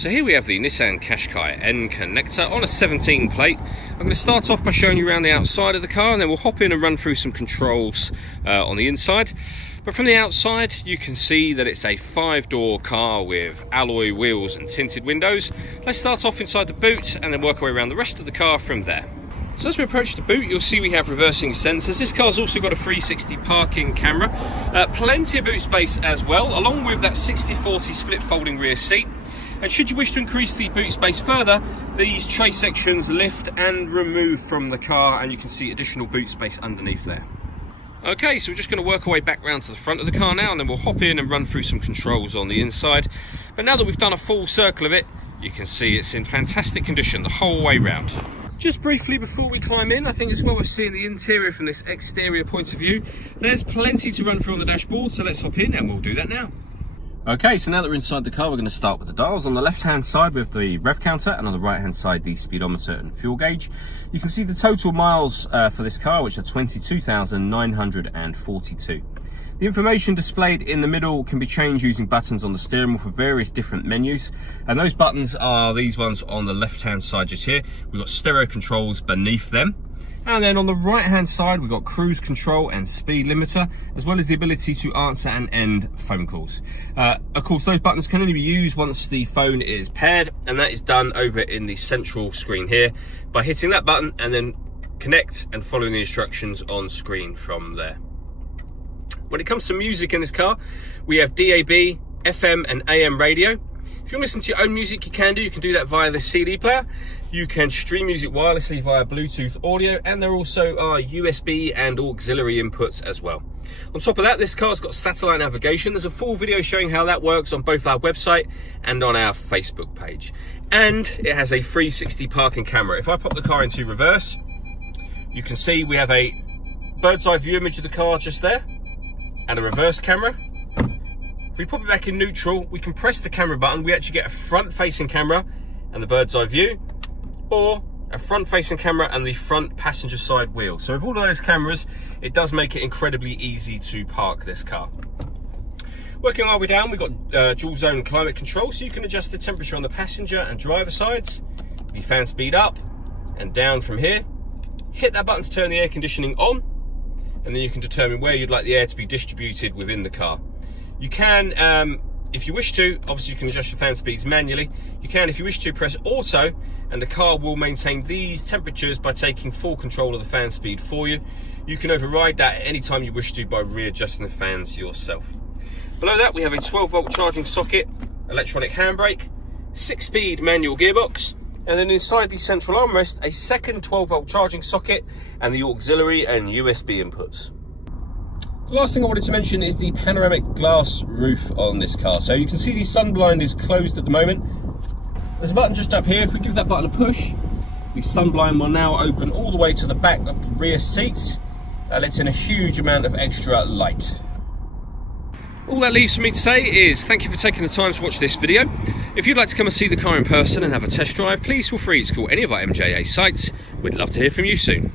So here we have the Nissan Qashqai N connector on a 17 plate. I'm going to start off by showing you around the outside of the car, and then we'll hop in and run through some controls on the inside. But from the outside you can see that it's a 5-door car with alloy wheels and tinted windows. Let's start off inside the boot and then work our way around the rest of the car from there. So as we approach the boot, you'll see we have reversing sensors. This car's also got a 360 parking camera, plenty of boot space as well, along with that 60/40 split folding rear seat. And should you wish to increase the boot space further, these tray sections lift and remove from the car, and you can see additional boot space underneath there. Okay, so we're just going to work our way back round to the front of the car now, and then we'll hop in and run through some controls on the inside. But now that we've done a full circle of it, you can see it's in fantastic condition the whole way round. Just briefly before we climb in, I think it's well worth seeing the interior from this exterior point of view. There's plenty to run through on the dashboard, so let's hop in and we'll do that now. Okay, so now that we're inside the car, we're going to start with the dials. On the left-hand side we have the rev counter, and on the right-hand side the speedometer and fuel gauge. You can see the total miles for this car, which are 22,942. The information displayed in the middle can be changed using buttons on the steering wheel for various different menus, and those buttons are these ones on the left-hand side just here. We've got stereo controls beneath them. And then on the right hand side, we've got cruise control and speed limiter, as well as the ability to answer and end phone calls. Of course, those buttons can only be used once the phone is paired, and that is done over in the central screen here by hitting that button and then connect and following the instructions on screen from there. When it comes to music in this car, we have DAB, FM and AM radio. If you want to listen to your own music, you can do. You can do that via the CD player. You can stream music wirelessly via Bluetooth audio, and there also are USB and auxiliary inputs as well. On top of that, this car's got satellite navigation. There's a full video showing how that works on both our website and on our Facebook page. And it has a 360 parking camera. If I pop the car into reverse, you can see we have a bird's eye view image of the car just there, and a reverse camera. If we pop it back in neutral, we can press the camera button. We actually get a front-facing camera and the bird's eye view, or a front-facing camera and the front passenger side wheel. So with all of those cameras, it does make it incredibly easy to park this car. Working our way down, we've got dual zone climate control, so you can adjust the temperature on the passenger and driver sides, the fan speed up and down from here. Hit that button to turn the air conditioning on, and then you can determine where you'd like the air to be distributed within the car. You can, if you wish to, obviously you can adjust your fan speeds manually. You can, if you wish to, press auto, and the car will maintain these temperatures by taking full control of the fan speed for you. You can override that at any time you wish to by readjusting the fans yourself. Below that we have a 12-volt charging socket, electronic handbrake, 6-speed manual gearbox, and then inside the central armrest, a second 12-volt charging socket and the auxiliary and USB inputs. The last thing I wanted to mention is the panoramic glass roof on this car. So you can see the sun blind is closed at the moment. There's a button just up here. If we give that button a push, the sun blind will now open all the way to the back of the rear seats. That lets in a huge amount of extra light. All that leaves for me to say is thank you for taking the time to watch this video. If you'd like to come and see the car in person and have a test drive, please feel free to call any of our MJA sites. We'd love to hear from you soon.